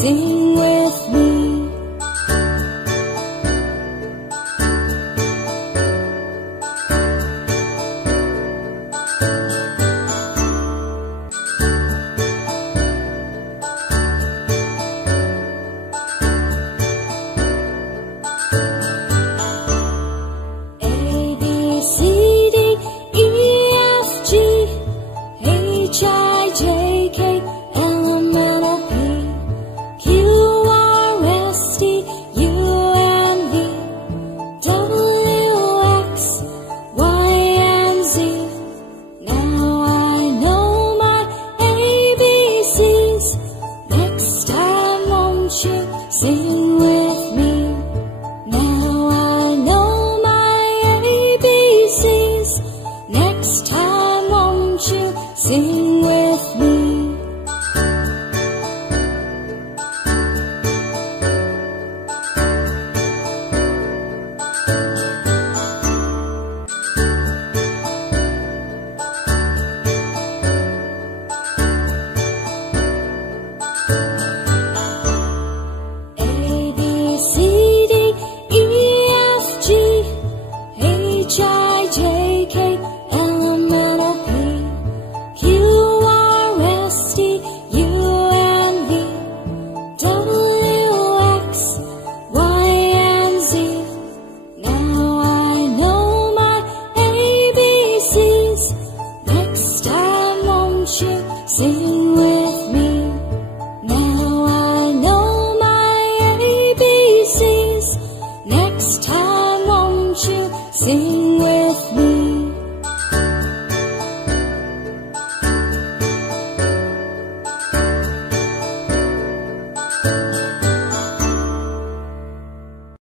Sing with me. A, B, C, D, E, F, G, H, I, J, K, L, M, N, O, P, Q, R, S, T, U, N, V, W, X, Y, and Z. Now I know my ABCs. Next time won't you sing with me? Now I know my ABCs. Next time won't you sing with me? A, B, C, D, E, F, G, H, I, J, K, L, M, N, O, P, Q, R, S, T, U, N, V, W, X, Y, and Z. Now I know my ABCs. Next time won't you sing with me? Now I know my ABCs. Next time won't you sing with me?